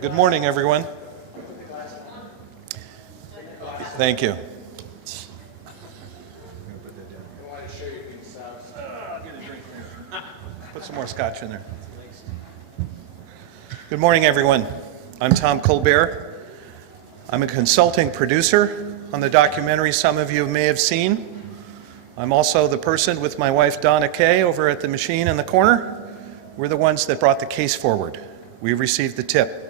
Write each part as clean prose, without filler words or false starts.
Good morning, everyone. Thank you. Put some more scotch in there. Good morning, everyone. I'm Tom Colbert. I'm a consulting producer on the documentary some of you may have seen. I'm also the person with my wife Donna Kay over at the machine in the corner. We're the ones that brought the case forward. We received the tip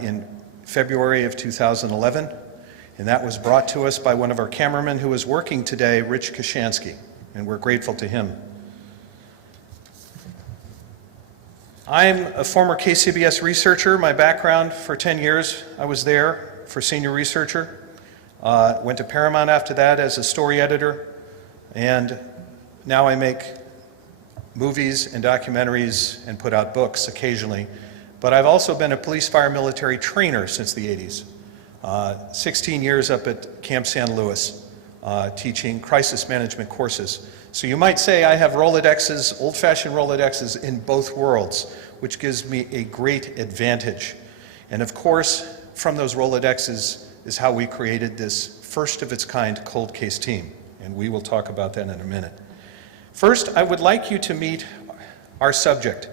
in February of 2011, and that was brought to us by one of our cameramen who is working today, Rich Kashansky, and we're grateful to him. I'm a former KCBS researcher. My background for 10 years, I was there for senior researcher. Went to Paramount after that as a story editor, and now I make movies and documentaries and put out books occasionally. But I've also been a police fire military trainer since the 80s. 16 years up at Camp San Luis, teaching crisis management courses. So you might say I have Rolodexes, old-fashioned Rolodexes in both worlds, which gives me a great advantage. And of course, from those Rolodexes is how we created this first of its kind cold case team. And we will talk about that in a minute. First, I would like you to meet our subject.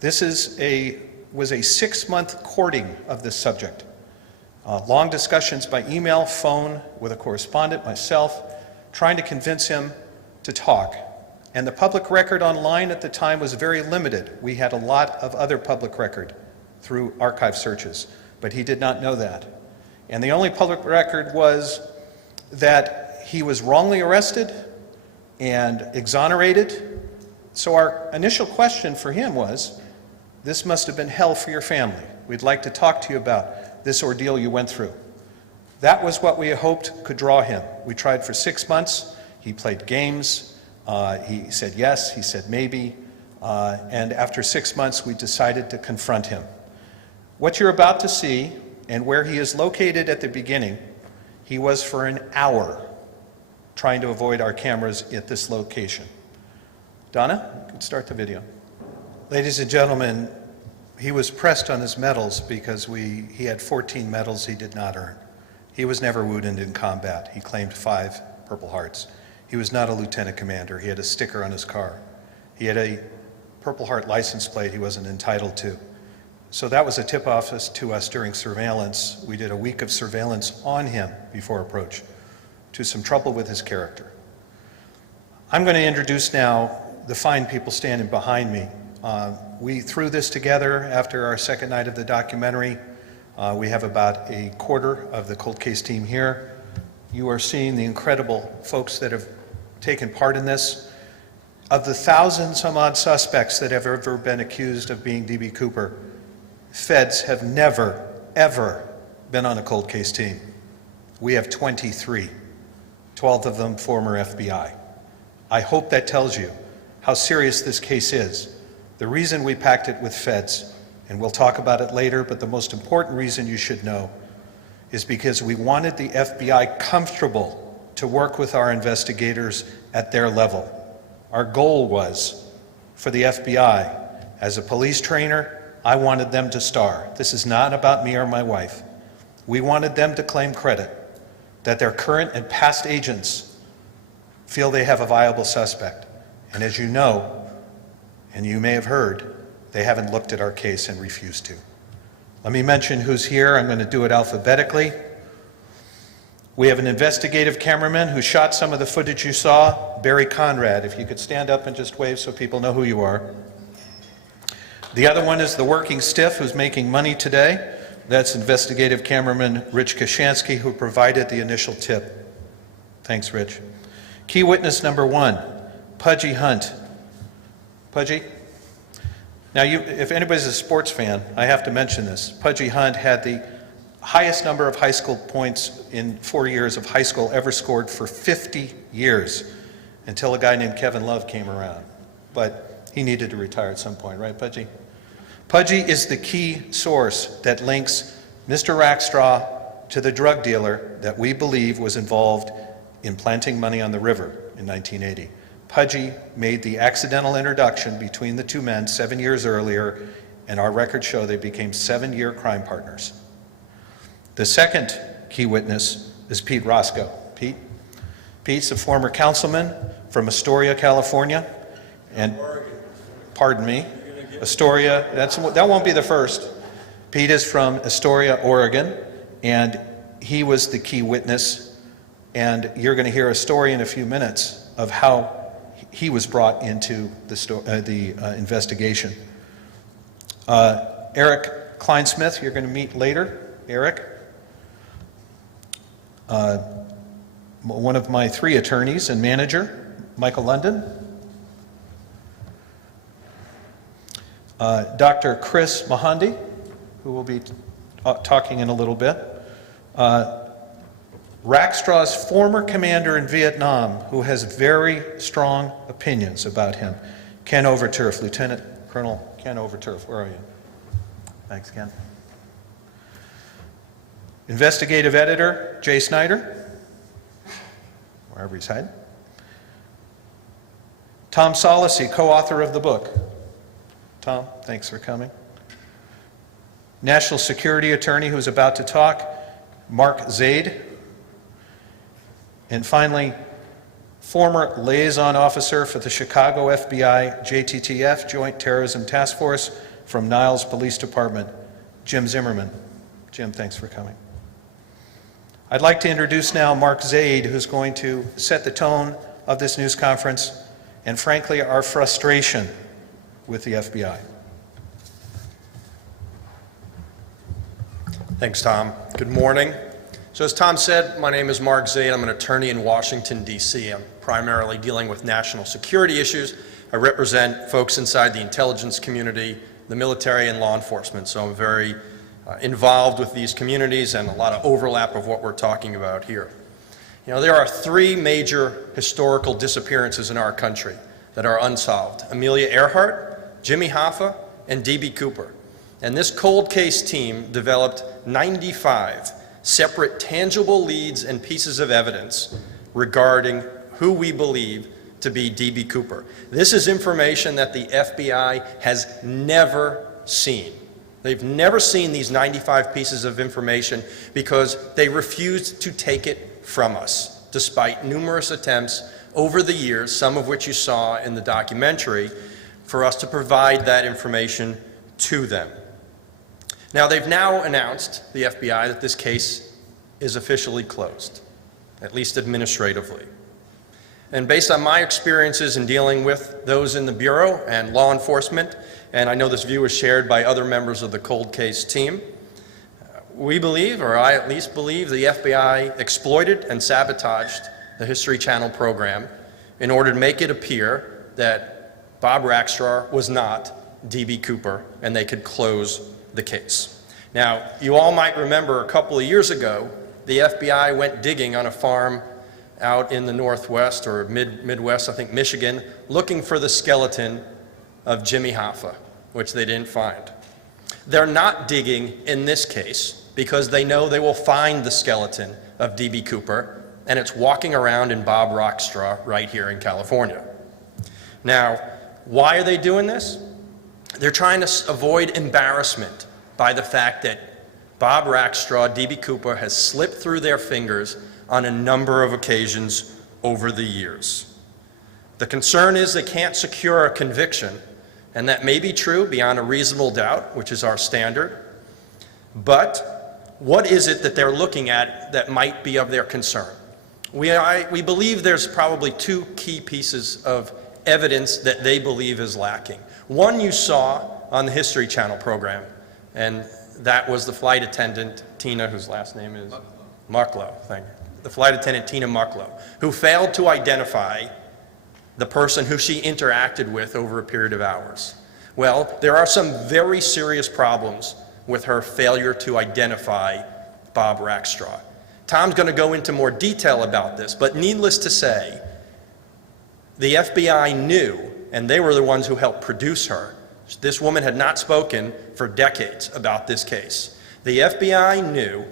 This was a 6-month courting of this subject. Long discussions by email, phone, with a correspondent, myself, trying to convince him to talk. And the public record online at the time was very limited. We had a lot of other public record through archive searches, but he did not know that. And the only public record was that he was wrongly arrested and exonerated. So our initial question for him was, this must have been hell for your family. We'd like to talk to you about this ordeal you went through. That was what we hoped could draw him. We tried for 6 months. He played games. He said yes, he said maybe. And after 6 months, we decided to confront him. What you're about to see, and where he is located at the beginning, he was for an hour trying to avoid our cameras at this location. Donna, you can start the video. Ladies and gentlemen, he was pressed on his medals because he had 14 medals he did not earn. He was never wounded in combat. He claimed 5 Purple Hearts. He was not a lieutenant commander. He had a sticker on his car. He had a Purple Heart license plate he wasn't entitled to. So that was a tip-off to us during surveillance. We did a week of surveillance on him before approach, to some trouble with his character. I'm going to introduce now the fine people standing behind me. We threw this together after our second night of the documentary. We have about a quarter of the cold case team here. You are seeing the incredible folks that have taken part in this. Of the 1,000 some odd suspects that have ever been accused of being D.B. Cooper, feds have never, ever been on a cold case team. We have 23, 12 of them former FBI. I hope that tells you how serious this case is. The reason we packed it with feds, and we'll talk about it later, but the most important reason you should know is because we wanted the FBI comfortable to work with our investigators at their level. Our goal was, for the FBI, as a police trainer, I wanted them to star. This is not about me or my wife. We wanted them to claim credit, that their current and past agents feel they have a viable suspect. And as you know, and you may have heard, they haven't looked at our case and refused to. Let me mention who's here. I'm going to do it alphabetically. We have an investigative cameraman who shot some of the footage you saw, Barry Conrad. If you could stand up and just wave so people know who you are. The other one is the working stiff who's making money today. That's investigative cameraman Rich Kashansky, who provided the initial tip. Thanks, Rich. Key witness number 1, Pudgy Hunt. Pudgy? Now, if anybody's a sports fan, I have to mention this. Pudgy Hunt had the highest number of high school points in 4 years of high school ever scored for 50 years, until a guy named Kevin Love came around. But he needed to retire at some point, right, Pudgy? Pudgy is the key source that links Mr. Rackstraw to the drug dealer that we believe was involved in planting money on the river in 1980. Pudgy made the accidental introduction between the two men 7 years earlier and our records show they became 7-year crime partners. The second key witness is Pete Roscoe. Pete's a former councilman from Astoria, California, and pardon me, Astoria, that won't be the first. Pete is from Astoria, Oregon, and he was the key witness, and you're going to hear a story in a few minutes of how he was brought into the investigation. Eric Kleinsmith, you're going to meet later. Eric, one of my 3 attorneys and manager, Michael London. Dr. Chris Mahandi, who will be talking in a little bit. Rackstraw's former commander in Vietnam, who has very strong opinions about him, Ken Overturf, Lieutenant Colonel Ken Overturf. Where are you? Thanks, Ken. Investigative editor, Jay Snyder, wherever he's hiding. Tom Solacey, co-author of the book. Tom, thanks for coming. National security attorney who's about to talk, Mark Zaid. And finally, former liaison officer for the Chicago FBI JTTF, Joint Terrorism Task Force, from Niles Police Department, Jim Zimmerman. Jim, thanks for coming. I'd like to introduce now Mark Zaid, who's going to set the tone of this news conference and, frankly, our frustration with the FBI. Thanks, Tom. Good morning. So as Tom said, my name is Mark Zaid. I'm an attorney in Washington, D.C. I'm primarily dealing with national security issues. I represent folks inside the intelligence community, the military, and law enforcement. So I'm very involved with these communities and a lot of overlap of what we're talking about here. You know, there are 3 major historical disappearances in our country that are unsolved: Amelia Earhart, Jimmy Hoffa, and D.B. Cooper. And this cold case team developed 95 separate tangible leads and pieces of evidence regarding who we believe to be D.B. Cooper. This is information that the FBI has never seen. They've never seen these 95 pieces of information because they refused to take it from us, despite numerous attempts over the years, some of which you saw in the documentary, for us to provide that information to them. Now, they've now announced, the FBI, that this case is officially closed, at least administratively. And based on my experiences in dealing with those in the Bureau and law enforcement, and I know this view is shared by other members of the cold case team, we believe, or I at least believe, the FBI exploited and sabotaged the History Channel program in order to make it appear that Bob Rackstraw was not D.B. Cooper and they could close the case. Now, you all might remember a couple of years ago, the FBI went digging on a farm out in the Northwest or Midwest, I think Michigan, looking for the skeleton of Jimmy Hoffa, which they didn't find. They're not digging in this case because they know they will find the skeleton of D.B. Cooper, and it's walking around in Bob Rackstraw right here in California. Now, why are they doing this? They're trying to avoid embarrassment by the fact that Bob Rackstraw, D.B. Cooper, has slipped through their fingers on a number of occasions over the years. The concern is they can't secure a conviction, and that may be true beyond a reasonable doubt, which is our standard. But what is it that they're looking at that might be of their concern? We believe there's probably 2 key pieces of evidence that they believe is lacking. One you saw on the History Channel program, and that was the flight attendant, Tina, whose last name is Mucklow. Thank you. The flight attendant, Tina Mucklow, who failed to identify the person who she interacted with over a period of hours. Well, there are some very serious problems with her failure to identify Bob Rackstraw. Tom's going to go into more detail about this, but needless to say, the FBI knew, and they were the ones who helped produce her. This woman had not spoken for decades about this case. The FBI knew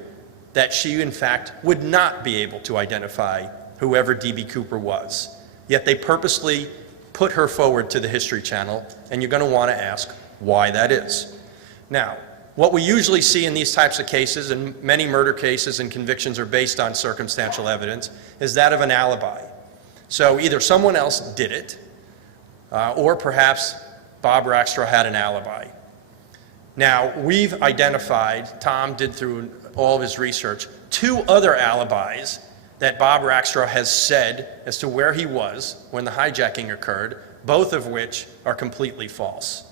that she, in fact, would not be able to identify whoever D.B. Cooper was. Yet they purposely put her forward to the History Channel, and you're going to want to ask why that is. Now, what we usually see in these types of cases, and many murder cases and convictions are based on circumstantial evidence, is that of an alibi. So either someone else did it, or perhaps Bob Rackstraw had an alibi. Now, we've identified, Tom did through all of his research, 2 other alibis that Bob Rackstraw has said as to where he was when the hijacking occurred, both of which are completely false.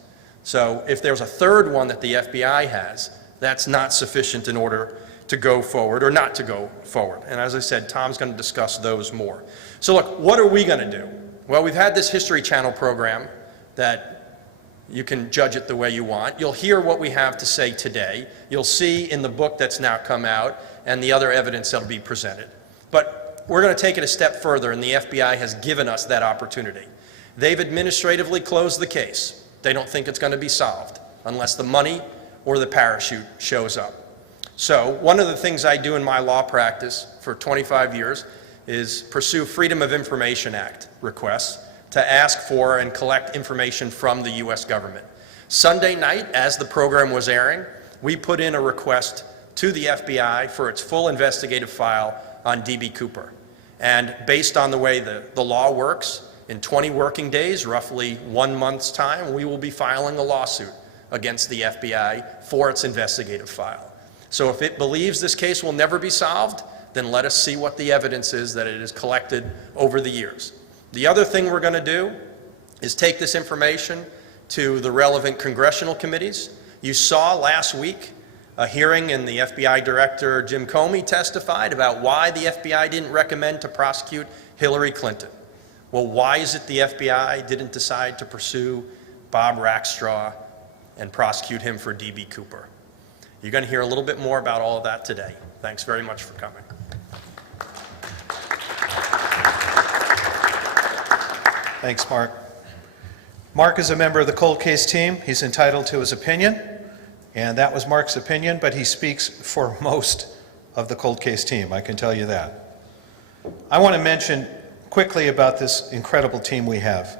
So if there's a third one that the FBI has, that's not sufficient in order to go forward or not to go forward. And as I said, Tom's going to discuss those more. So look, what are we going to do? Well, we've had this History Channel program that you can judge it the way you want. You'll hear what we have to say today. You'll see in the book that's now come out and the other evidence that'll be presented. But we're going to take it a step further, and the FBI has given us that opportunity. They've administratively closed the case. They don't think it's going to be solved unless the money or the parachute shows up. So one of the things I do in my law practice for 25 years is pursue Freedom of Information Act requests to ask for and collect information from the U.S. government. Sunday night, as the program was airing, we put in a request to the FBI for its full investigative file on D.B. Cooper. And based on the way the law works, in 20 working days, roughly 1 month's time, we will be filing a lawsuit against the FBI for its investigative file. So if it believes this case will never be solved, then let us see what the evidence is that it has collected over the years. The other thing we're going to do is take this information to the relevant congressional committees. You saw last week a hearing, and the FBI Director Jim Comey testified about why the FBI didn't recommend to prosecute Hillary Clinton. Well, why is it the FBI didn't decide to pursue Bob Rackstraw and prosecute him for D.B. Cooper? You're going to hear a little bit more about all of that today. Thanks very much for coming. Thanks, Mark. Mark is a member of the cold case team. He's entitled to his opinion, and that was Mark's opinion, but he speaks for most of the cold case team, I can tell you that. I want to mention quickly about this incredible team we have.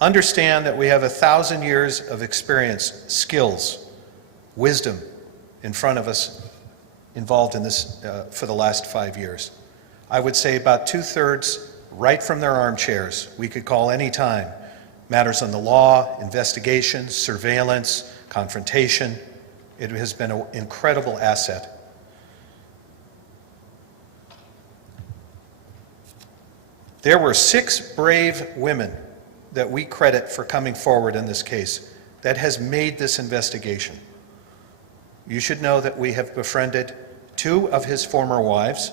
Understand that we have 1,000 years of experience, skills, wisdom in front of us involved in this for the last 5 years. I would say about 2/3 right from their armchairs. We could call any time. Matters on the law, investigations, surveillance, confrontation. It has been an incredible asset. There were 6 brave women that we credit for coming forward in this case that has made this investigation. You should know that we have befriended 2 of his former wives,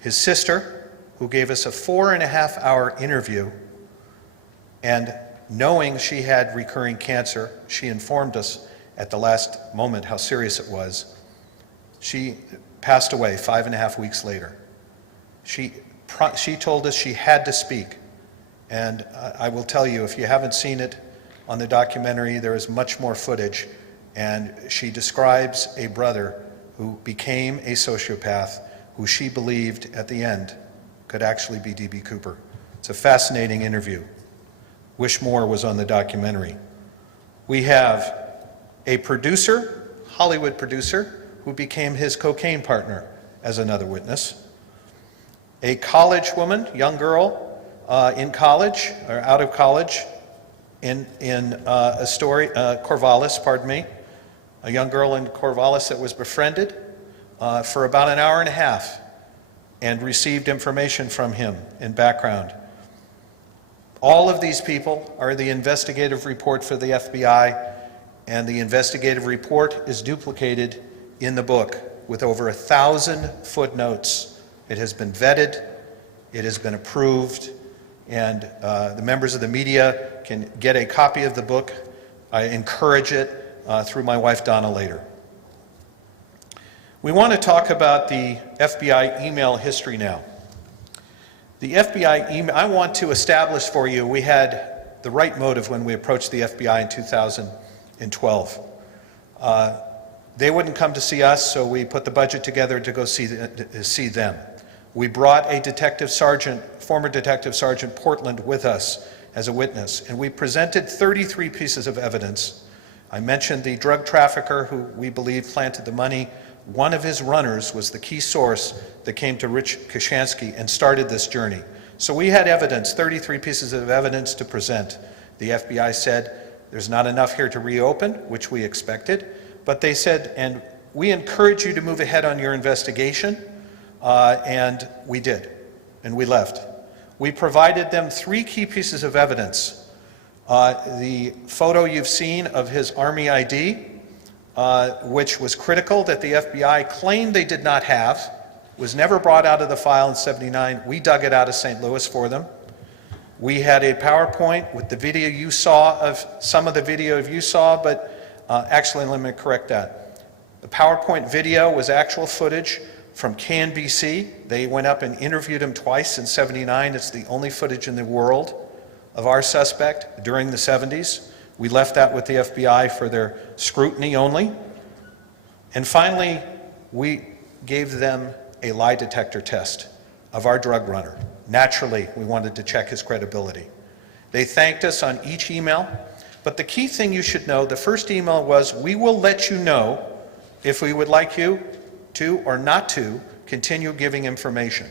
his sister, who gave us a 4.5-hour interview, and knowing she had recurring cancer, she informed us at the last moment how serious it was. She passed away 5.5 weeks later. She told us she had to speak, and I will tell you, if you haven't seen it on the documentary, there is much more footage, and she describes a brother who became a sociopath, who she believed at the end could actually be D.B. Cooper. It's a fascinating interview. Wish more was on the documentary. We have a producer, Hollywood producer, who became his cocaine partner as another witness. A college woman, young girl in college, or out of college, in Corvallis, pardon me, a young girl in Corvallis that was befriended for about an hour and a half and received information from him in background. All of these people are the investigative report for the FBI, and the investigative report is duplicated in the book with over 1,000 footnotes. It has been vetted, it has been approved, and the members of the media can get a copy of the book. I encourage it through my wife Donna later. We want to talk about the FBI email history now. The FBI email, I want to establish for you, we had the right motive when we approached the FBI in 2012. They wouldn't come to see us, so we put the budget together to go see them. We brought a detective sergeant, former Detective Sergeant Portland, with us as a witness, and we presented 33 pieces of evidence I mentioned the drug trafficker who we believe planted the money. One of his runners was the key source that came to Rich Kashansky and started this journey. So we had evidence, 33 pieces of evidence to present. The FBI said, there's not enough here to reopen, which we expected, but they said, and we encourage you to move ahead on your investigation, and we did, and we left. We provided them 3 key pieces of evidence. The photo you've seen of his Army ID, which was critical, that the FBI claimed they did not have, was never brought out of the file in '79. We dug it out of St. Louis for them. We had a PowerPoint with the video you saw, of some of the video you saw, but actually let me correct that. The PowerPoint video was actual footage from KNBC. They went up and interviewed him twice in '79. It's the only footage in the world of our suspect during the '70s. We left that with the FBI for their scrutiny only. And finally, we gave them a lie detector test of our drug runner. Naturally, we wanted to check his credibility. They thanked us on each email, but the key thing you should know, the first email was, we will let you know if we would like you to or not to continue giving information.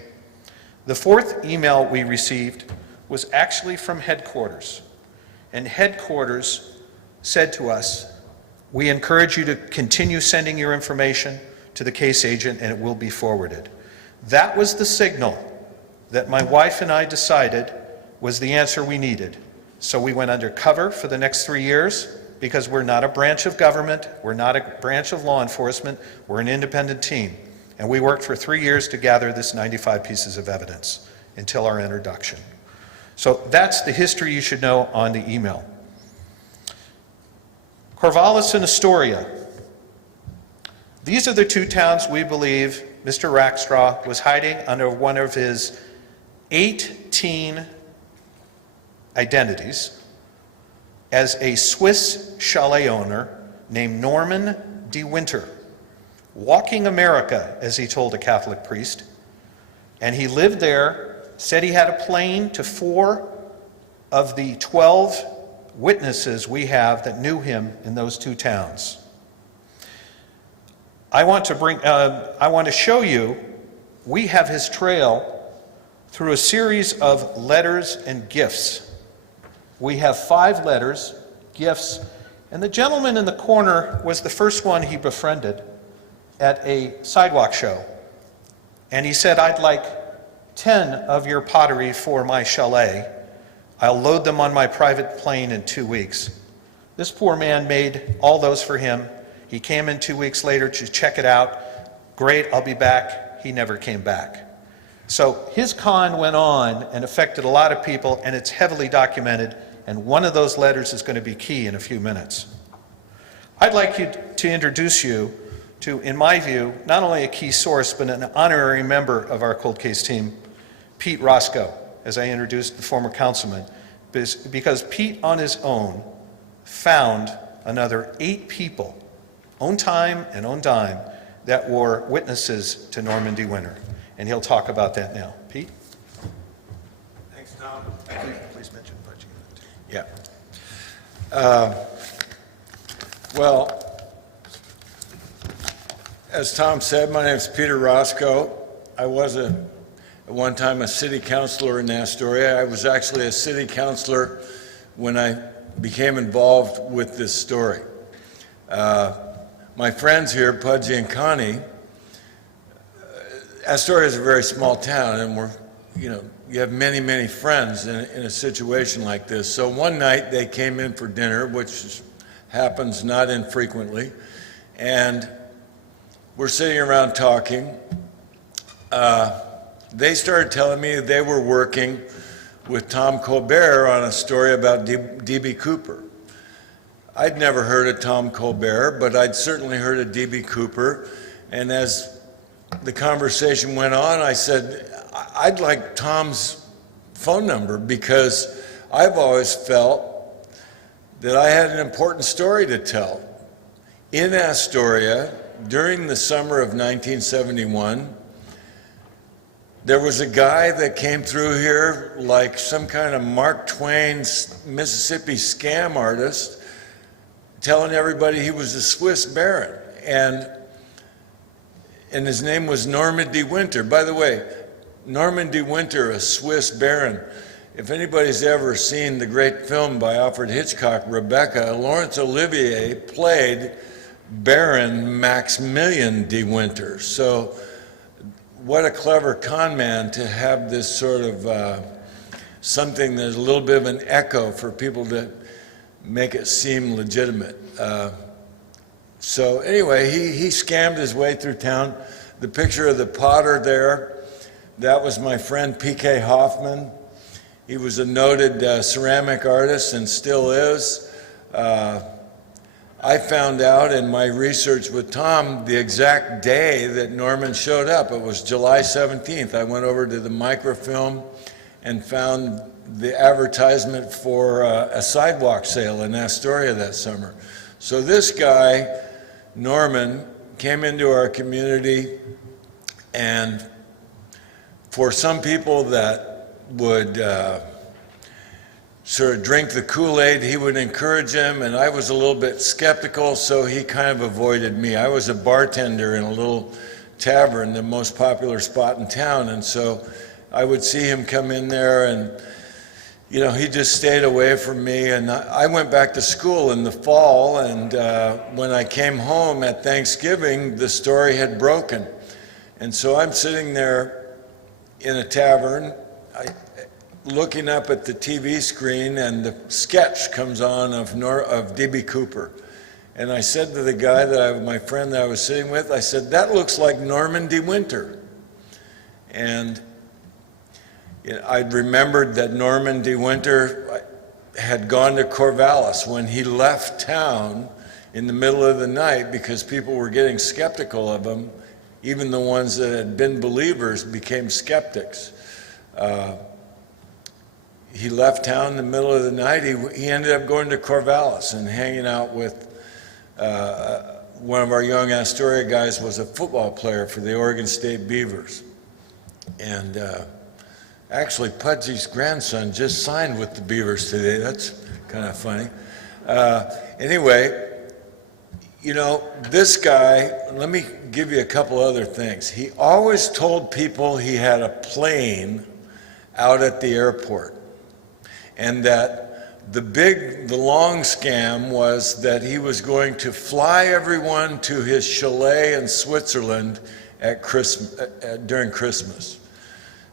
The fourth email we received was actually from headquarters. And headquarters said to us, we encourage you to continue sending your information to the case agent and it will be forwarded. That was the signal that my wife and I decided was the answer we needed. So we went undercover for the next 3 years because we're not a branch of government, we're not a branch of law enforcement, we're an independent team. And we worked for 3 years to gather this 95 pieces of evidence until our introduction. So that's the history you should know on the email. Corvallis and Astoria. These are the 2 towns we believe Mr. Rackstraw was hiding under one of his 18 identities as a Swiss chalet owner named Norman de Winter, walking America, as he told a Catholic priest. And he lived there, said he had a plane to 4 of the 12 witnesses we have that knew him in those 2 towns. I want to show you, we have his trail through a series of letters and gifts. We have 5 letters, gifts, and the gentleman in the corner was the first one he befriended at a sidewalk show. And he said, I'd like 10 of your pottery for my chalet. I'll load them on my private plane in 2 weeks. This poor man made all those for him. He came in 2 weeks later to check it out. Great, I'll be back. He never came back. So his con went on and affected a lot of people, and it's heavily documented, and one of those letters is going to be key in a few minutes. I'd like to introduce you to, in my view, not only a key source, but an honorary member of our cold case team, Pete Roscoe, as I introduced the former councilman, because Pete on his own found another 8 people, own time and own dime, that were witnesses to Norman de Winter. And he'll talk about that now. Pete? Thanks, Tom. Please mention budget. Yeah. Well, as Tom said, my name is Peter Roscoe. I was at one time a city councilor in Astoria. I was actually a city councilor when I became involved with this story. My friends here, Pudgy and Connie, Astoria is a very small town, and you have many, many friends in a situation like this. So one night they came in for dinner, which happens not infrequently, and we're sitting around talking. They started telling me they were working with Tom Colbert on a story about D.B. Cooper. I'd never heard of Tom Colbert, but I'd certainly heard of D.B. Cooper. And as the conversation went on, I said, I'd like Tom's phone number because I've always felt that I had an important story to tell. In Astoria, during the summer of 1971, there was a guy that came through here like some kind of Mark Twain Mississippi scam artist, telling everybody he was a Swiss baron. And his name was Norman de Winter. By the way, Norman de Winter, a Swiss baron. If anybody's ever seen the great film by Alfred Hitchcock, Rebecca, Laurence Olivier played Baron Maximilian de Winter. So what a clever con man to have this sort of something that's a little bit of an echo for people to make it seem legitimate. So anyway, he scammed his way through town. The picture of the potter there, that was my friend P.K. Hoffman. He was a noted ceramic artist and still is. I found out in my research with Tom the exact day that Norman showed up. It was July 17th. I went over to the microfilm and found the advertisement for a sidewalk sale in Astoria that summer. So this guy, Norman, came into our community, and for some people that would sort of drink the Kool-Aid, he would encourage him, and I was a little bit skeptical, so he kind of avoided me. I was a bartender in a little tavern, the most popular spot in town, and so I would see him come in there, and he just stayed away from me. And I went back to school in the fall, and when I came home at Thanksgiving, the story had broken. And so I'm sitting there in a tavern, looking up at the TV screen, and the sketch comes on of D.B. Cooper. And I said to the guy my friend that I was sitting with, I said, "That looks like Norman de Winter." And I remembered that Norman de Winter had gone to Corvallis when he left town in the middle of the night because people were getting skeptical of him. Even the ones that had been believers became skeptics. He left town in the middle of the night. He ended up going to Corvallis and hanging out with one of our young Astoria guys was a football player for the Oregon State Beavers. And actually, Pudgy's grandson just signed with the Beavers today. That's kind of funny. Anyway, this guy, let me give you a couple other things. He always told people he had a plane out at the airport, and that the long scam was that he was going to fly everyone to his chalet in Switzerland at during Christmas.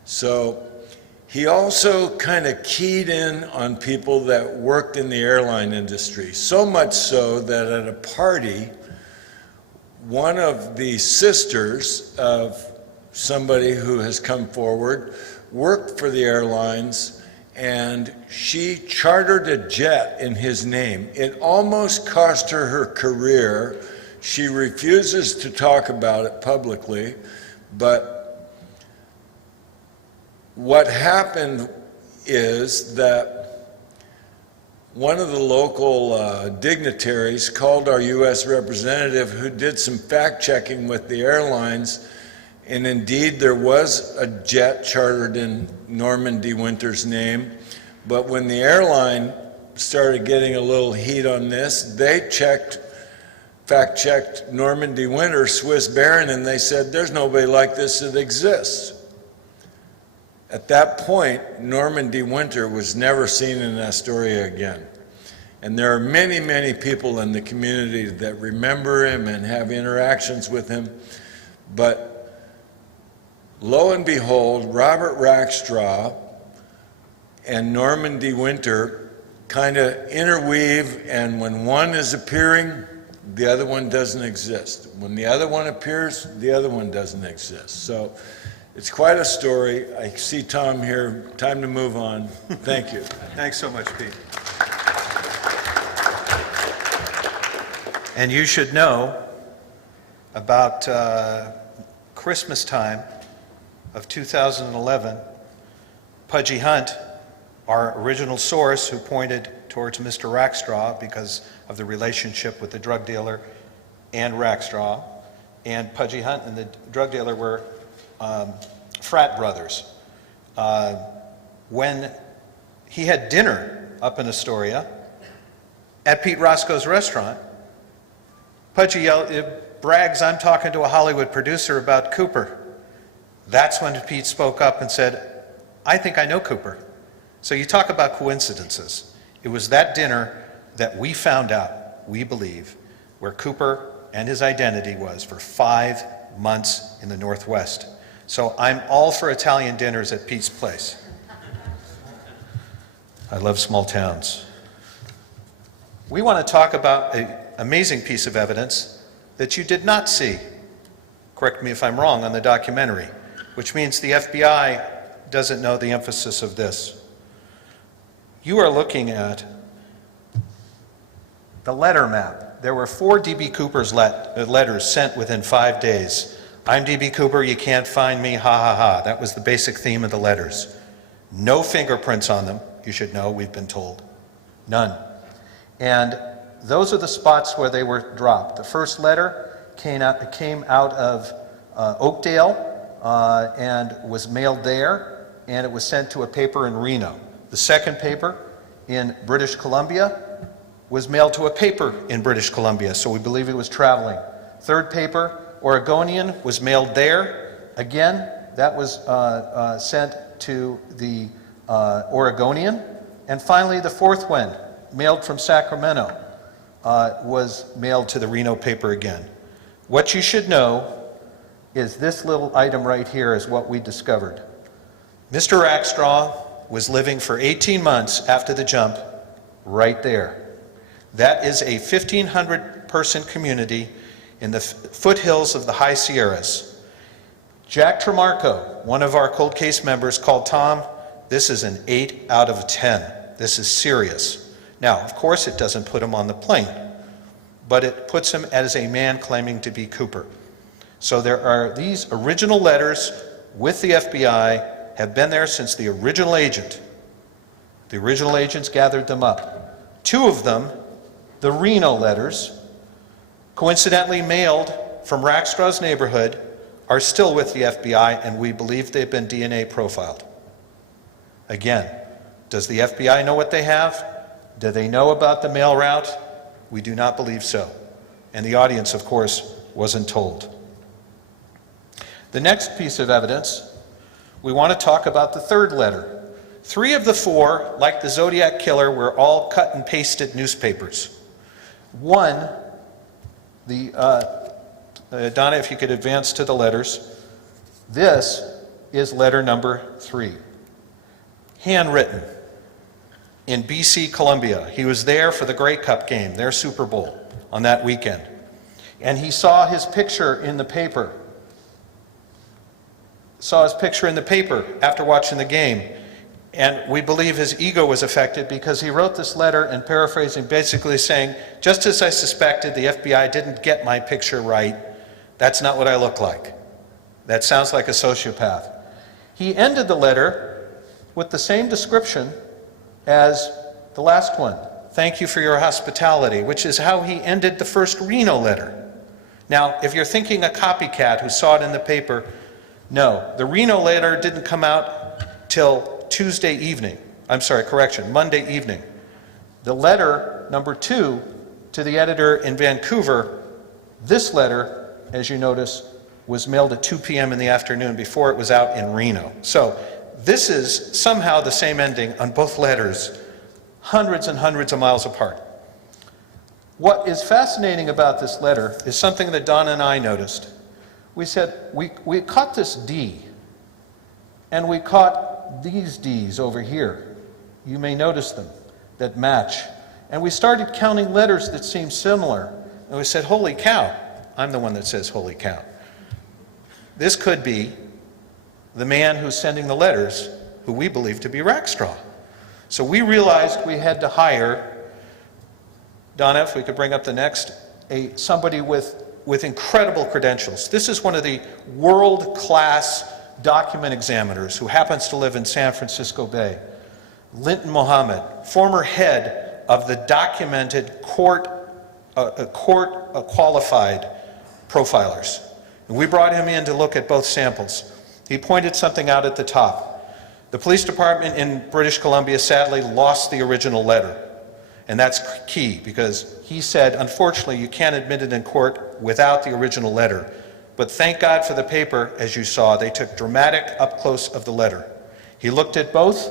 So he also kind of keyed in on people that worked in the airline industry, so much so that at a party, one of the sisters of somebody who has come forward worked for the airlines, and she chartered a jet in his name. It almost cost her career. She refuses to talk about it publicly, but what happened is that one of the local dignitaries called our U.S. representative, who did some fact-checking with the airlines, and indeed there was a jet chartered in Norman de Winter's name. But when the airline started getting a little heat on this, they fact-checked Norman de Winter, Swiss baron, and they said, "There's nobody like this that exists." At that point, Norman de Winter was never seen in Astoria again. And there are many, many people in the community that remember him and have interactions with him. But lo and behold, Robert Rackstraw and Norman de Winter kind of interweave, and when one is appearing, the other one doesn't exist. When the other one appears, the other one doesn't exist. So it's quite a story. I see Tom here. Time to move on. Thank you. Thanks so much, Pete. And you should know about Christmas time of 2011, Pudgy Hunt, our original source who pointed towards Mr. Rackstraw because of the relationship with the drug dealer and Rackstraw, and Pudgy Hunt and the drug dealer were frat brothers. When he had dinner up in Astoria, at Pete Roscoe's restaurant, Pudgy brags, "I'm talking to a Hollywood producer about Cooper." That's when Pete spoke up and said, "I think I know Cooper." So you talk about coincidences. It was that dinner that we found out, we believe, where Cooper and his identity was for 5 months in the Northwest. So I'm all for Italian dinners at Pete's Place. I love small towns. We want to talk about an amazing piece of evidence that you did not see, correct me if I'm wrong, on the documentary, which means the FBI doesn't know the emphasis of this. You are looking at the letter map. There were 4 D.B. Cooper's letters sent within 5 days. "I'm D.B. Cooper, you can't find me, ha ha ha." That was the basic theme of the letters. No fingerprints on them, you should know, we've been told. None. And those are the spots where they were dropped. The first letter came out of Oakdale and was mailed there, and it was sent to a paper in Reno. The second paper in British Columbia was mailed to a paper in British Columbia, so we believe it was traveling. Third paper, Oregonian, was mailed there. Again, that was sent to the Oregonian. And finally, the fourth one, mailed from Sacramento, was mailed to the Reno paper again. What you should know is this little item right here is what we discovered. Mr. Rackstraw was living for 18 months after the jump right there. That is a 1,500-person community in the foothills of the High Sierras. Jack Tremarco, one of our cold case members, called Tom, "This is an 8 out of 10. This is serious." Now, of course, it doesn't put him on the plane, but it puts him as a man claiming to be Cooper. So there are these original letters with the FBI, have been there since the original agent. The original agents gathered them up. 2 of them, the Reno letters, coincidentally mailed from Rackstraw's neighborhood, are still with the FBI, and we believe they've been DNA profiled. Again, does the FBI know what they have? Do they know about the mail route? We do not believe so. And the audience, of course, wasn't told. The next piece of evidence, we want to talk about the third letter. 3 of the 4, like the Zodiac Killer, were all cut and pasted newspapers. One, Donna, if you could advance to the letters. This is letter number 3, handwritten in BC, Columbia. He was there for the Grey Cup game, their Super Bowl, on that weekend. And he saw his picture in the paper. After watching the game. And we believe his ego was affected because he wrote this letter and paraphrasing, basically saying, "Just as I suspected, the FBI didn't get my picture right. That's not what I look like." That sounds like a sociopath. He ended the letter with the same description as the last one. "Thank you for your hospitality," which is how he ended the first Reno letter. Now, if you're thinking a copycat who saw it in the paper, no, the Reno letter didn't come out till Monday evening. The letter number 2 to the editor in Vancouver, this letter, as you notice, was mailed at 2 p.m. in the afternoon before it was out in Reno. So this is somehow the same ending on both letters, hundreds and hundreds of miles apart. What is fascinating about this letter is something that Donna and I noticed. We said, we caught this D, and we caught these D's over here. You may notice them, that match. And we started counting letters that seemed similar. And we said, holy cow. I'm the one that says holy cow. This could be the man who's sending the letters, who we believe to be Rackstraw. So we realized we had to hire, Donna, if we could bring up the next, somebody with incredible credentials. This is one of the world-class document examiners who happens to live in San Francisco Bay. Linton Mohammed, former head of the documented court-qualified profilers. And we brought him in to look at both samples. He pointed something out at the top. The police department in British Columbia sadly lost the original letter. And that's key, because he said, unfortunately, you can't admit it in court without the original letter. But thank God for the paper, as you saw. They took dramatic up-close of the letter. He looked at both,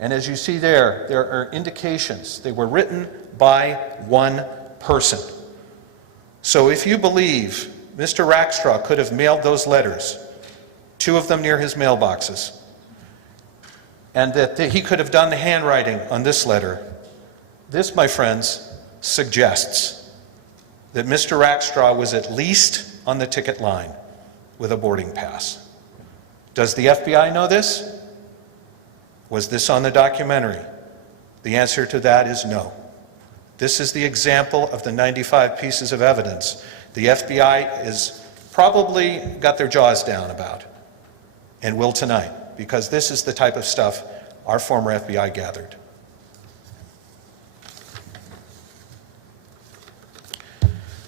and as you see there are indications. They were written by one person. So if you believe Mr. Rackstraw could have mailed those letters, 2 of them near his mailboxes, and that he could have done the handwriting on this letter, this, my friends, suggests that Mr. Rackstraw was at least on the ticket line with a boarding pass. Does the FBI know this? Was this on the documentary? The answer to that is no. This is the example of the 95 pieces of evidence the FBI is probably got their jaws down about, and will tonight, because this is the type of stuff our former FBI gathered.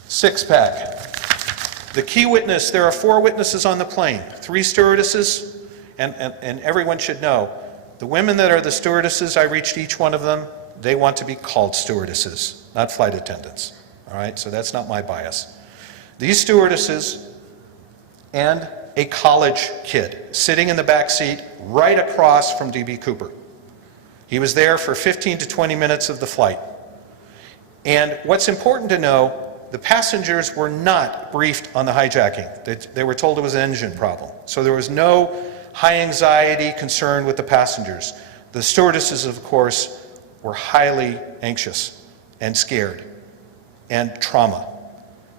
Six-pack. The key witness, there are 4 witnesses on the plane, 3 stewardesses, and everyone should know, the women that are the stewardesses, I reached each one of them, they want to be called stewardesses, not flight attendants. All right, so that's not my bias. These stewardesses and a college kid sitting in the back seat right across from D.B. Cooper. He was there for 15 to 20 minutes of the flight. And what's important to know, the passengers were not briefed on the hijacking. They were told it was an engine problem. So there was no high anxiety concern with the passengers. The stewardesses, of course, were highly anxious and scared and trauma.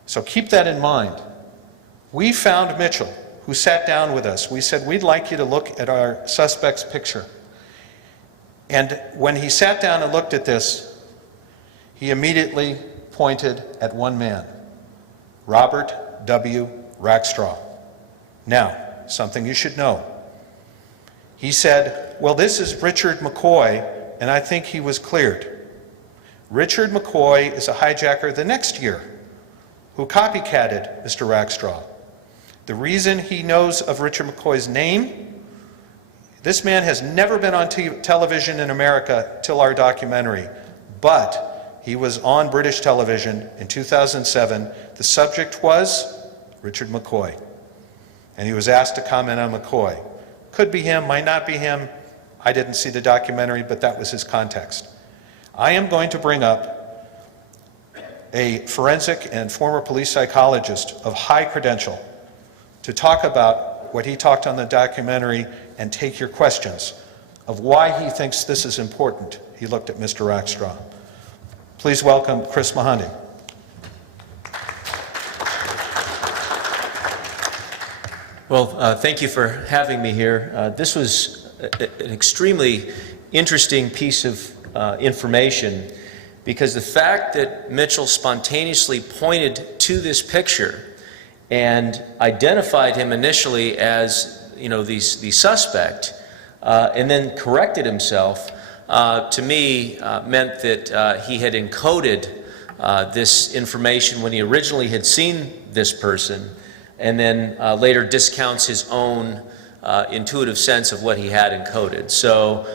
So keep that in mind. We found Mitchell, who sat down with us. We said, we'd like you to look at our suspect's picture. And when he sat down and looked at this, he immediately pointed at one man, Robert W. Rackstraw. Now, something you should know. He said, well, this is Richard McCoy, and I think he was cleared. Richard McCoy is a hijacker the next year who copycatted Mr. Rackstraw. The reason he knows of Richard McCoy's name, this man has never been on television in America till our documentary, but he was on British television in 2007. The subject was Richard McCoy, and he was asked to comment on McCoy. Could be him, might not be him. I didn't see the documentary, but that was his context. I am going to bring up a forensic and former police psychologist of high credential to talk about what he talked on the documentary and take your questions of why he thinks this is important. He looked at Mr. Rackstraw. Please welcome Chris Mahoney. Well, thank you for having me here. This was an extremely interesting piece of information, because the fact that Mitchell spontaneously pointed to this picture and identified him initially as, the suspect, and then corrected himself, to me meant that he had encoded this information when he originally had seen this person, and then later discounts his own intuitive sense of what he had encoded. So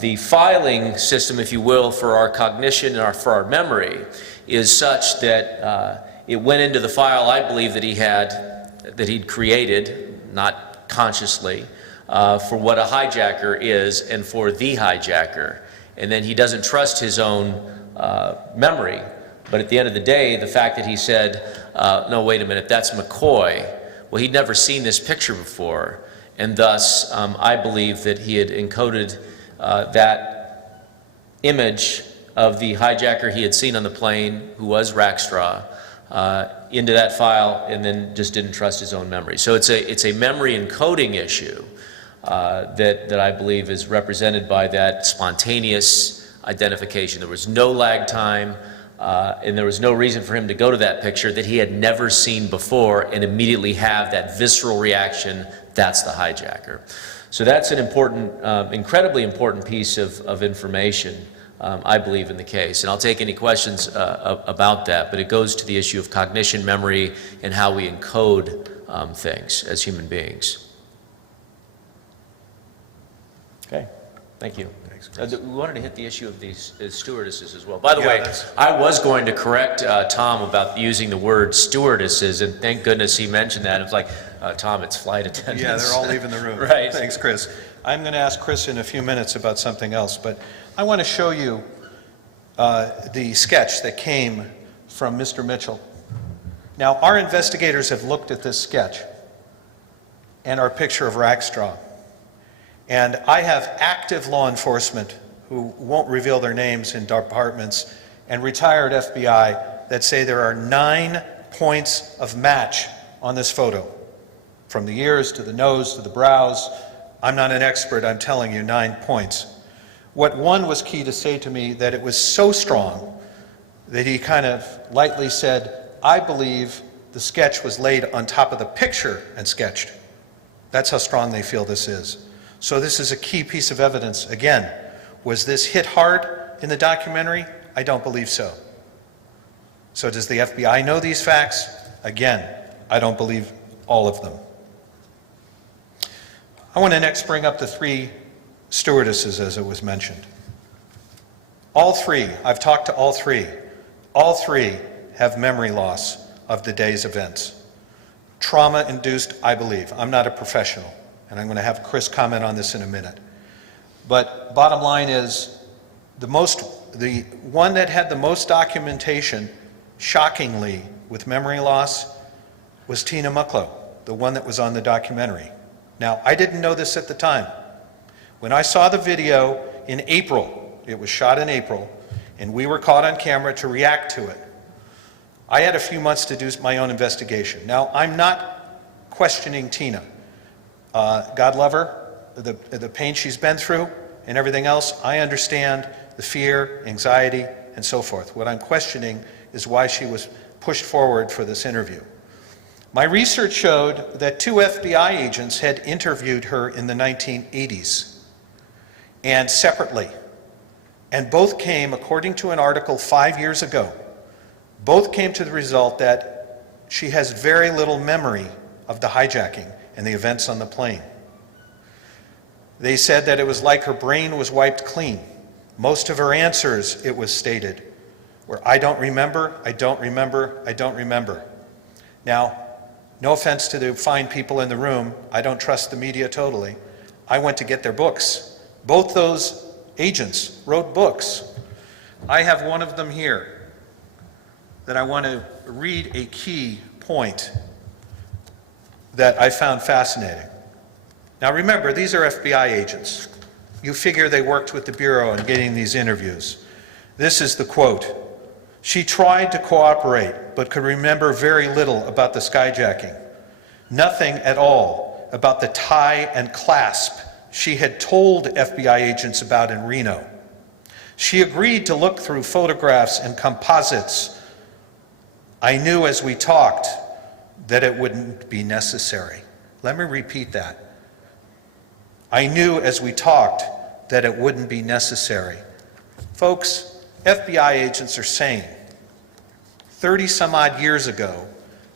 the filing system, if you will, for our cognition and for our memory is such that it went into the file, I believe, that he'd created, not consciously, for what a hijacker is and for the hijacker. And then he doesn't trust his own memory. But at the end of the day, the fact that he said, no, wait a minute, that's McCoy. Well, he'd never seen this picture before. And thus, I believe that he had encoded that image of the hijacker he had seen on the plane, who was Rackstraw, into that file, and then just didn't trust his own memory. So it's a memory encoding issue that I believe is represented by that spontaneous identification. There was no lag time, and there was no reason for him to go to that picture that he had never seen before and immediately have that visceral reaction, that's the hijacker. So that's an important, incredibly important piece of information, I believe, in the case. And I'll take any questions about that, but it goes to the issue of cognition, memory, and how we encode things as human beings. Okay. Thank you. Thanks, Chris. We wanted to hit the issue of these stewardesses as well. By the Yeah, way, that's- I was going to correct Tom about using the word stewardesses, and thank goodness he mentioned that. It was like, Tom, it's flight attendants. Yeah, they're all leaving the room. Right. Thanks, Chris. I'm going to ask Chris in a few minutes about something else, but I want to show you the sketch that came from Mr. Mitchell. Now, our investigators have looked at this sketch and our picture of Rackstraw. And I have active law enforcement who won't reveal their names in departments and retired FBI that say there are 9 points of match on this photo. From the ears to the nose to the brows. I'm not an expert, I'm telling you 9 points. What one was key to say to me that it was so strong that he kind of lightly said, I believe the sketch was laid on top of the picture and sketched. That's how strong they feel this is. So this is a key piece of evidence. Again, was this hit hard in the documentary? I don't believe so. So does the FBI know these facts? Again, I don't believe all of them. I want to next bring up the 3 stewardesses as it was mentioned. All 3, I've talked to all 3. All 3 have memory loss of the day's events. Trauma-induced, I believe. I'm not a professional, and I'm going to have Chris comment on this in a minute. But bottom line is, the one that had the most documentation, shockingly, with memory loss, was Tina Mucklow, the one that was on the documentary. Now, I didn't know this at the time. When I saw the video in April, it was shot in April, and we were caught on camera to react to it, I had a few months to do my own investigation. Now, I'm not questioning Tina. God love her, the pain she's been through and everything else. I understand the fear, anxiety, and so forth. What I'm questioning is why she was pushed forward for this interview. My research showed that 2 FBI agents had interviewed her in the 1980s, and separately. And both came, according to an article 5 years ago, both came to the result that she has very little memory of the hijacking and the events on the plane. They said that it was like her brain was wiped clean. Most of her answers, it was stated, were, I don't remember, I don't remember, I don't remember. Now, no offense to the fine people in the room, I don't trust the media totally. I went to get their books. Both those agents wrote books. I have one of them here that I want to read a key point that I found fascinating. Now remember, these are FBI agents. You figure they worked with the Bureau in getting these interviews. This is the quote. She tried to cooperate, but could remember very little about the skyjacking. Nothing at all about the tie and clasp she had told FBI agents about in Reno. She agreed to look through photographs and composites. I knew as we talked that it wouldn't be necessary. Let me repeat that. I knew as we talked that it wouldn't be necessary. Folks, FBI agents are saying 30 some odd years ago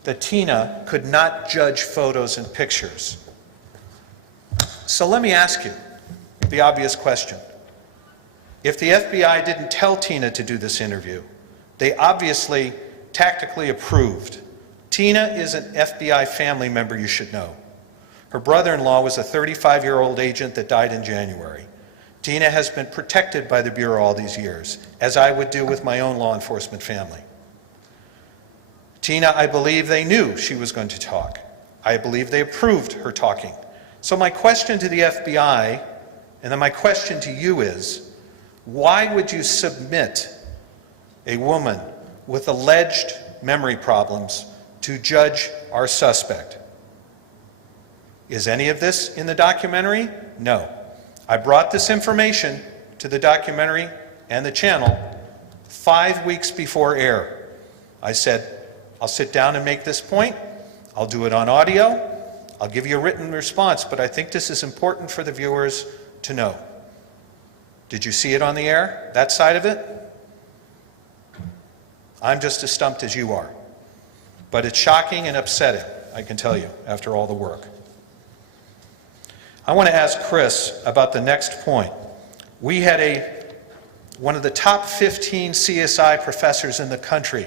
that Tina could not judge photos and pictures. So let me ask you the obvious question. If the FBI didn't tell Tina to do this interview, they obviously tactically approved. Tina is an FBI family member, you should know. Her brother-in-law was a 35-year-old agent that died in January. Tina has been protected by the Bureau all these years, as I would do with my own law enforcement family. Tina, I believe they knew she was going to talk. I believe they approved her talking. So my question to the FBI, and then my question to you is, why would you submit a woman with alleged memory problems to judge our suspect? Is any of this in the documentary? No. I brought this information to the documentary and the channel 5 weeks before air. I said, I'll sit down and make this point. I'll do it on audio. I'll give you a written response, but I think this is important for the viewers to know. Did you see it on the air, that side of it? I'm just as stumped as you are. But it's shocking and upsetting, I can tell you, after all the work. I want to ask Chris about the next point. We had one of the top 15 CSI professors in the country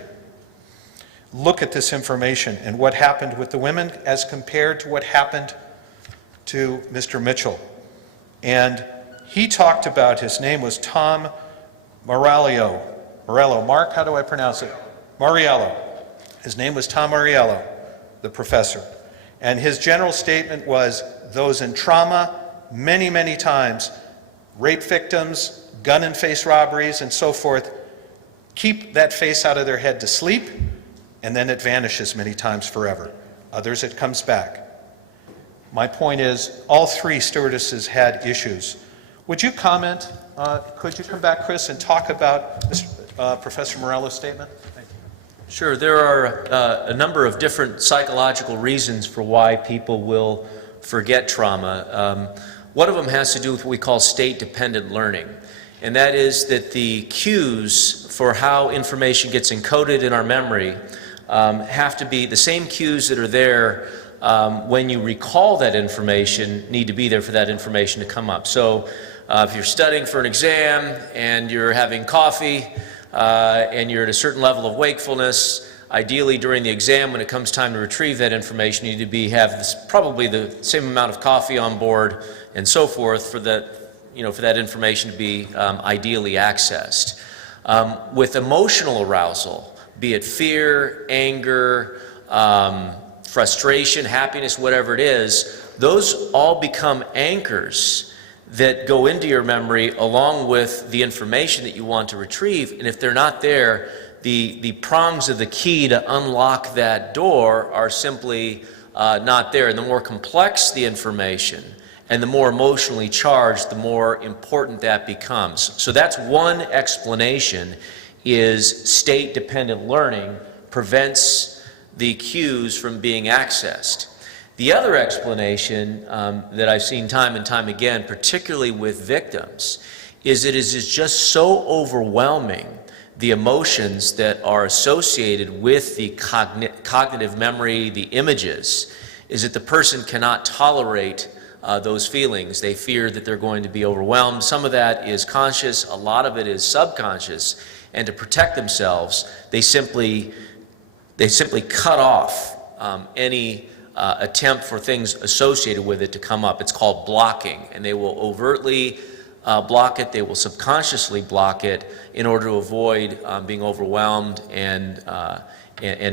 look at this information and what happened with the women as compared to what happened to Mr. Mitchell. And he talked about, his name was Tom Morello. Mark, how do I pronounce it? Mariello. His name was Tom Mariello, the professor. And his general statement was, those in trauma, many, many times, rape victims, gun and face robberies, and so forth, keep that face out of their head to sleep, and then it vanishes many times forever. Others, it comes back. My point is, all three stewardesses had issues. Would you comment? Could you come back, Chris, and talk about Professor Morello's statement? Thank you. Sure. There are a number of different psychological reasons for why people will forget trauma. One of them has to do with what we call state-dependent learning, and that is that the cues for how information gets encoded in our memory have to be the same cues that are there when you recall that information need to be there for that information to come up. So if you're studying for an exam and you're having coffee and you're at a certain level of wakefulness, ideally during the exam when it comes time to retrieve that information, you need to have probably the same amount of coffee on board and so forth for that, for that information to be ideally accessed. With emotional arousal, be it fear, anger, frustration, happiness, whatever it is, those all become anchors that go into your memory along with the information that you want to retrieve. And if they're not there, the prongs of the key to unlock that door are simply not there. And the more complex the information and the more emotionally charged, the more important that becomes. So that's one explanation, is state-dependent learning prevents the cues from being accessed. The other explanation that I've seen time and time again, particularly with victims, is that it is just so overwhelming, the emotions that are associated with the cognitive memory, the images, is that the person cannot tolerate those feelings. They fear that they're going to be overwhelmed. Some of that is conscious, a lot of it is subconscious, and to protect themselves, they simply cut off any attempt for things associated with it to come up. It's called blocking, and they will overtly block it, they will subconsciously block it in order to avoid being overwhelmed and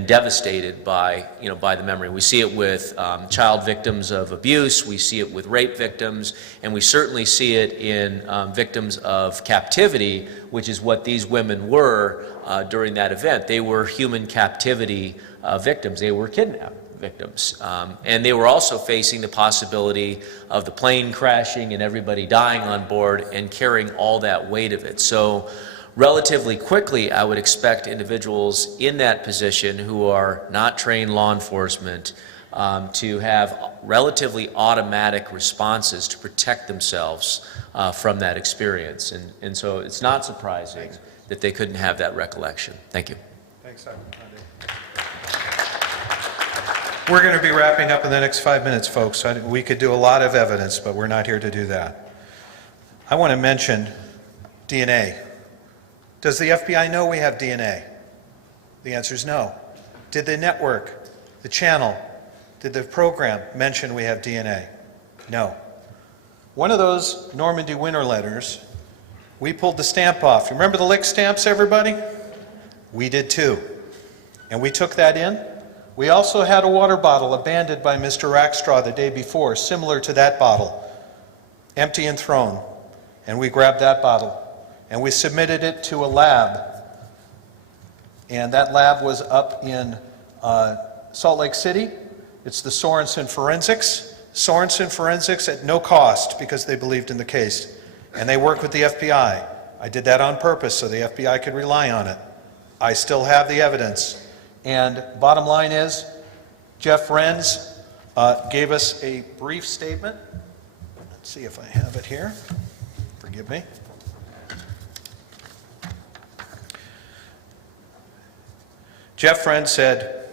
devastated by the memory. We see it with child victims of abuse, we see it with rape victims, and we certainly see it in victims of captivity, which is what these women were during that event. They were human captivity victims. They were kidnapped victims. And they were also facing the possibility of the plane crashing and everybody dying on board and carrying all that weight of it. So relatively quickly, I would expect individuals in that position who are not trained law enforcement to have relatively automatic responses to protect themselves from that experience. And so it's not surprising that they couldn't have that recollection. Thank you. Thanks, Dr. Conde. We're going to be wrapping up in the next 5 minutes, folks. We could do a lot of evidence, but we're not here to do that. I want to mention DNA. Does the FBI know we have DNA? The answer is no. Did the network, the channel, did the program mention we have DNA? No. One of those Normandy Winter letters, we pulled the stamp off. Remember the lick stamps, everybody? We did too. And we took that in. We also had a water bottle abandoned by Mr. Rackstraw the day before, similar to that bottle, empty and thrown. And we grabbed that bottle and we submitted it to a lab. And that lab was up in Salt Lake City. It's the Sorensen Forensics. Sorensen Forensics at no cost because they believed in the case. And they worked with the FBI. I did that on purpose so the FBI could rely on it. I still have the evidence. And bottom line is, Jeff Renz gave us a brief statement. Let's see if I have it here. Forgive me. Jeff Renz said,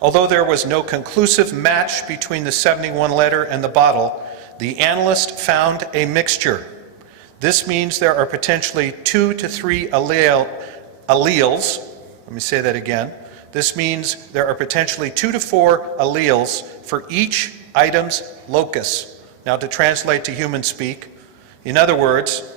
although there was no conclusive match between the 71 letter and the bottle, the analyst found a mixture. This means there are potentially 2 to 3 alleles. Let me say that again. This means there are potentially 2 to 4 alleles for each item's locus. Now, to translate to human speak, in other words,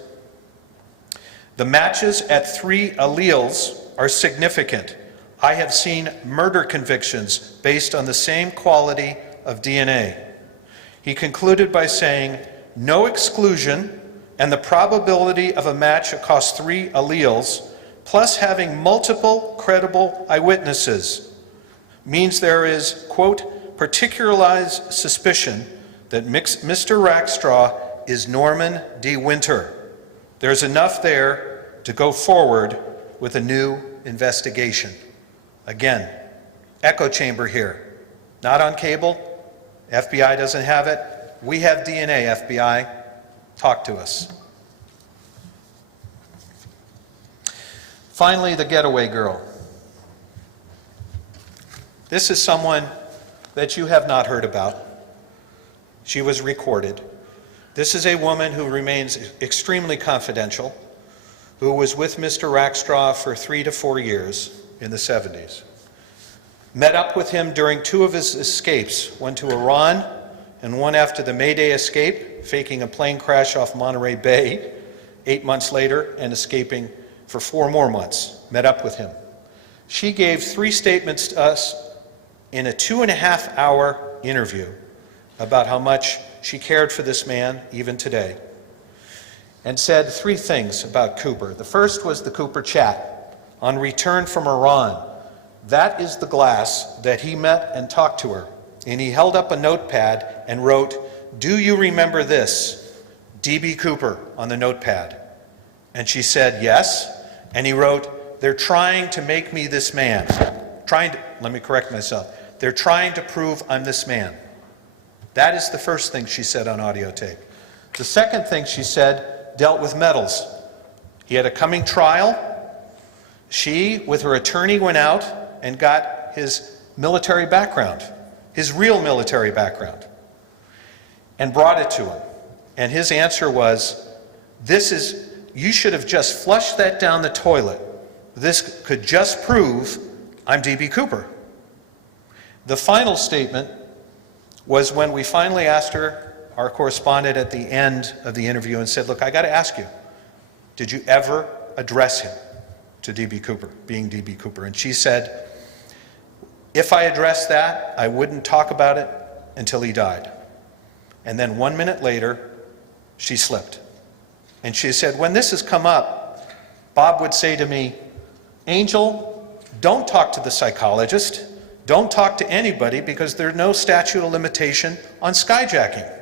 the matches at 3 alleles are significant. I have seen murder convictions based on the same quality of DNA. He concluded by saying, no exclusion and the probability of a match across 3 alleles, plus having multiple credible eyewitnesses, means there is, quote, particularized suspicion that Mr. Rackstraw is Norman D. Winter. There's enough there to go forward with a new investigation. Again, echo chamber here. Not on cable. FBI doesn't have it. We have DNA, FBI. Talk to us. Finally, the getaway girl. This is someone that you have not heard about. She was recorded. This is a woman who remains extremely confidential, who was with Mr. Rackstraw for 3 to 4 years in the 70s. Met up with him during 2 of his escapes, one to Iran and one after the Mayday escape, faking a plane crash off Monterey Bay 8 months later and escaping for 4 more months. Met up with him. She gave 3 statements to us in a 2.5-hour interview about how much she cared for this man even today, and said 3 things about Cooper. The first was the Cooper chat on return from Iran. That is the glass that he met and talked to her. And he held up a notepad and wrote, "Do you remember this? D.B. Cooper," on the notepad. And she said, "Yes." And he wrote, "They're trying to make me this man. Let me correct myself. They're trying to prove I'm this man." That is the first thing she said on audio tape. The second thing she said dealt with medals. He had a coming trial. She, with her attorney, went out and got his military background, his real military background, and brought it to him. And his answer was, you should have just flushed that down the toilet. This could just prove I'm D.B. Cooper. The final statement was when we finally asked her, our correspondent at the end of the interview, and said, "Look, I got to ask you, did you ever address him to D.B. Cooper, being D.B. Cooper?" And she said, "If I addressed that, I wouldn't talk about it until he died." And then 1 minute later, she slipped. And she said, "When this has come up, Bob would say to me, 'Angel, don't talk to the psychologist. Don't talk to anybody because there's no statute of limitation on skyjacking.'"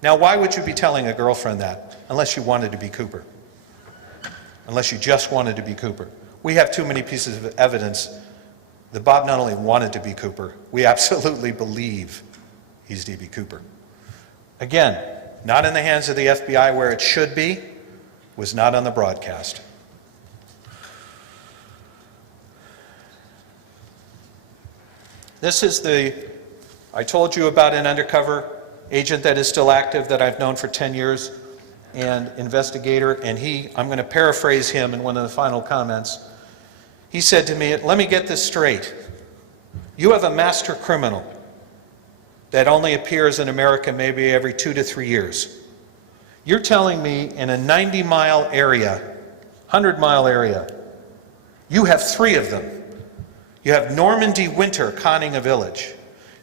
Now, why would you be telling a girlfriend that unless you wanted to be Cooper? Unless you just wanted to be Cooper. We have too many pieces of evidence that Bob not only wanted to be Cooper, we absolutely believe he's D.B. Cooper. Again, not in the hands of the FBI where it should be, was not on the broadcast. This is I told you about an undercover agent that is still active that I've known for 10 years, and investigator, and I'm going to paraphrase him in one of the final comments. He said to me, "Let me get this straight. You have a master criminal that only appears in America maybe every 2 to 3 years. You're telling me in a 90-mile area, 100-mile area, you have 3 of them. You have Norman D. Winter conning a village.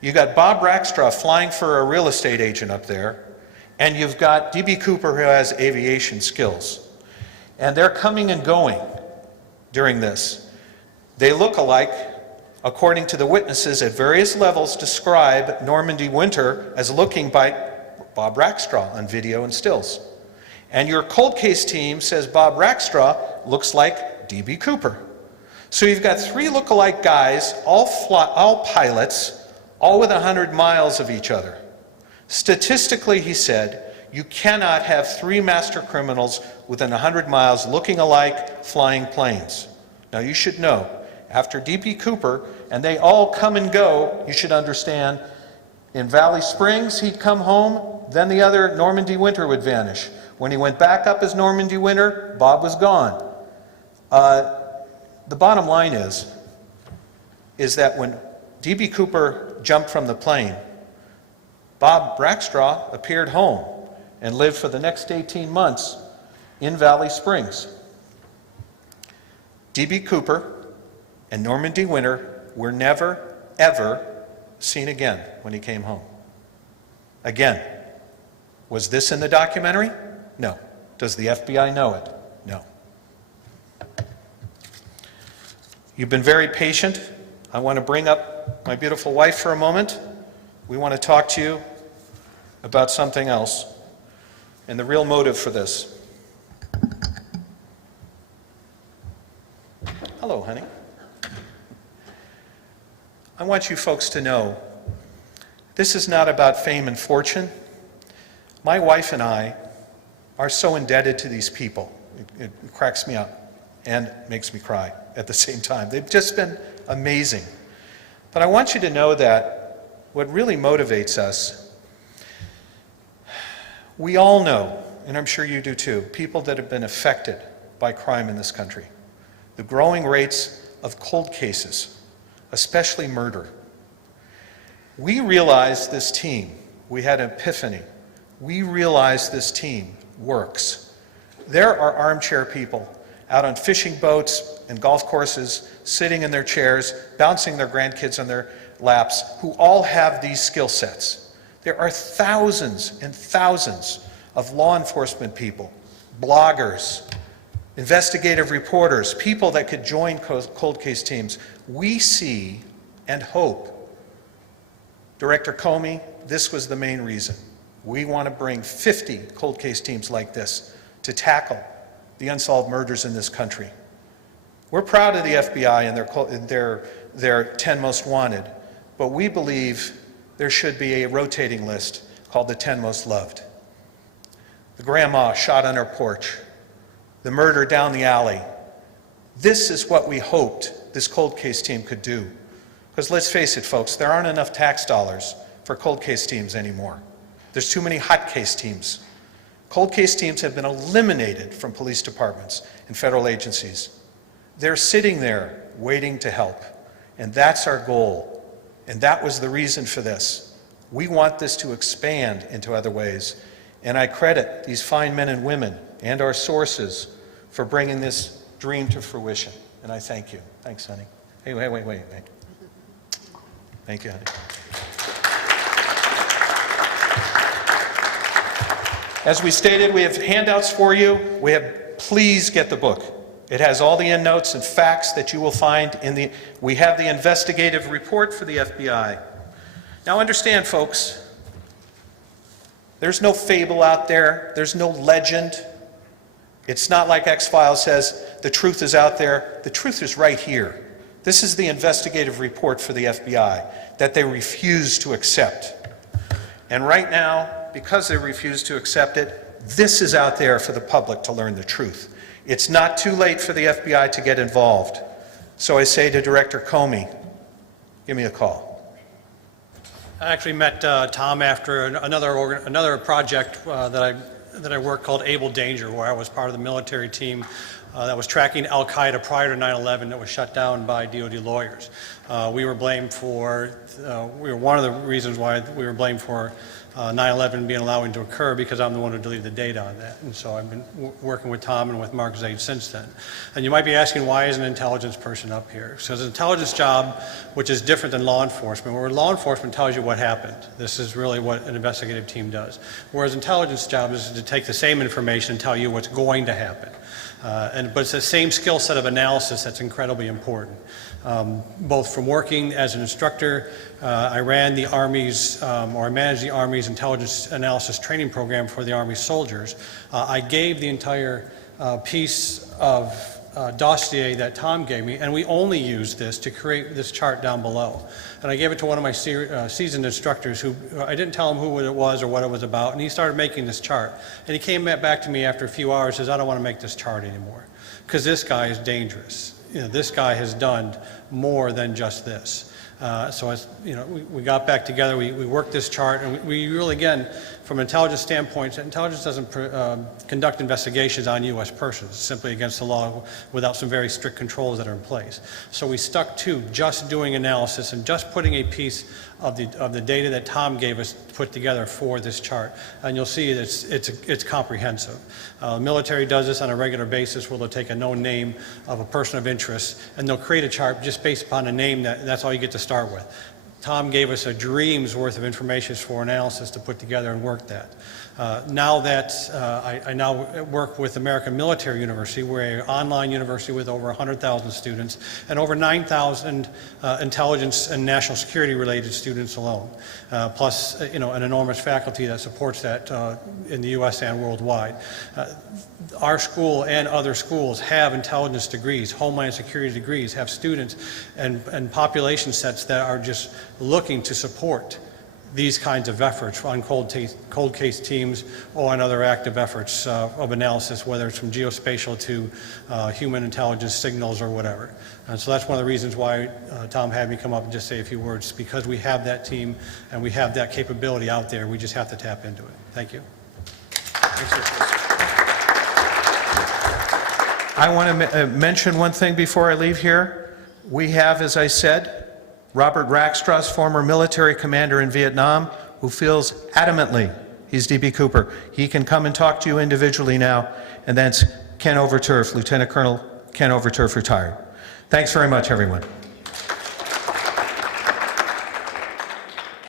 You got Bob Rackstraw flying for a real estate agent up there. And you've got D.B. Cooper, who has aviation skills. And they're coming and going during this. They look alike, according to the witnesses at various levels, describe Norman D. Winter as looking like Bob Rackstraw on video and stills. And your cold case team says Bob Rackstraw looks like D.B. Cooper. So you've got 3 look-alike guys, all pilots, all within 100 miles of each other. Statistically, he said, you cannot have 3 master criminals within 100 miles looking alike flying planes. Now you should know, after D.B. Cooper, and they all come and go, you should understand, In Valley Springs, he'd come home, then the other, Norman D. Winter, would vanish. When he went back up as Norman D. Winter, Bob was gone. The bottom line is that when D.B. Cooper jumped from the plane, Bob Brackstraw appeared home and lived for the next 18 months in Valley Springs. D.B. Cooper and Norman D. Winter were never, ever seen again when he came home. Again, was this in the documentary? No. Does the FBI know it? No. You've been very patient. I want to bring up my beautiful wife for a moment. We want to talk to you about something else and the real motive for this. Hello, honey. I want you folks to know this is not about fame and fortune. My wife and I are so indebted to these people. It cracks me up and makes me cry at the same time. They've just been amazing. But I want you to know that what really motivates us, we all know, and I'm sure you do too, people that have been affected by crime in this country. The growing rates of cold cases, especially murder. We realized this team, we had an epiphany. We realized this team works. There are armchair people out on fishing boats and golf courses, sitting in their chairs, bouncing their grandkids on their laps, who all have these skill sets. There are thousands and thousands of law enforcement people, bloggers, investigative reporters, people that could join cold case teams. We see and hope. Director Comey, this was the main reason. We want to bring 50 cold case teams like this to tackle the unsolved murders in this country. We're proud of the FBI and their 10 most wanted, but we believe there should be a rotating list called the 10 most loved. The grandma shot on her porch, the murder down the alley. This is what we hoped this cold case team could do. Because let's face it, folks, there aren't enough tax dollars for cold case teams anymore. There's too many hot case teams. Cold case teams have been eliminated from police departments and federal agencies. They're sitting there waiting to help. And that's our goal. And that was the reason for this. We want this to expand into other ways. And I credit these fine men and women and our sources for bringing this dream to fruition. And I thank you. Thanks, honey. Hey, wait. Thank you, honey. As we stated, we have handouts for you. Please get the book. It has all the endnotes and facts that you will find we have the investigative report for the FBI. Now understand, folks, there's no fable out there. There's no legend. It's not like X-Files says, the truth is out there. The truth is right here. This is the investigative report for the FBI that they refuse to accept. And right now, because they refuse to accept it, this is out there for the public to learn the truth. It's not too late for the FBI to get involved. So I say to Director Comey, give me a call. I actually met Tom after another project that I worked called Able Danger, where I was part of the military team that was tracking Al-Qaeda prior to 9/11 that was shut down by DOD lawyers. We were blamed for, we were one of the reasons why we were blamed for 9/11 being allowed to occur, because I'm the one who deleted the data on that. And so I've been working with Tom and with Mark Zaid since then. And you might be asking, why is an intelligence person up here? So it's an intelligence job which is different than law enforcement, where law enforcement tells you what happened. This is really what an investigative team does. Whereas intelligence job is to take the same information and tell you what's going to happen. But it's the same skill set of analysis that's incredibly important. Both from working as an instructor, I ran the Army's, or I managed the Army's intelligence analysis training program for the Army soldiers. I gave the entire piece of dossier that Tom gave me, and we only used this to create this chart down below. And I gave it to one of my seasoned instructors who, I didn't tell him who it was or what it was about, and he started making this chart. And he came back to me after a few hours and says, I don't want to make this chart anymore, because this guy is dangerous. You know, this guy has done more than just this. So as, you know, we got back together, we worked this chart, and we really, again, from an intelligence standpoint, intelligence doesn't conduct investigations on U.S. persons. It's simply against the law without some very strict controls that are in place. So we stuck to just doing analysis and just putting a piece of the data that Tom gave us put together for this chart. And you'll see it's comprehensive. The military does this on a regular basis where they'll take a known name of a person of interest and they'll create a chart just based upon a name that's all you get to start with. Tom gave us a dream's worth of information for analysis to put together and work that. Now that I now work with American Military University, we're an online university with over 100,000 students and over 9,000 intelligence and national security related students alone, plus you know, an enormous faculty that supports that in the U.S. and worldwide. Our school and other schools have intelligence degrees, homeland security degrees, have students and population sets that are just looking to support these kinds of efforts on cold case teams or on other active efforts of analysis, whether it's from geospatial to human intelligence signals or whatever. And so that's one of the reasons why Tom had me come up and just say a few words, because we have that team and we have that capability out there. We just have to tap into it. Thank you. I want to mention one thing before I leave here. We have, as I said, Robert Rackstraw, former military commander in Vietnam, who feels adamantly he's D.B. Cooper. He can come and talk to you individually now, and that's Ken Overturf, Lieutenant Colonel Ken Overturf, retired. Thanks very much, everyone.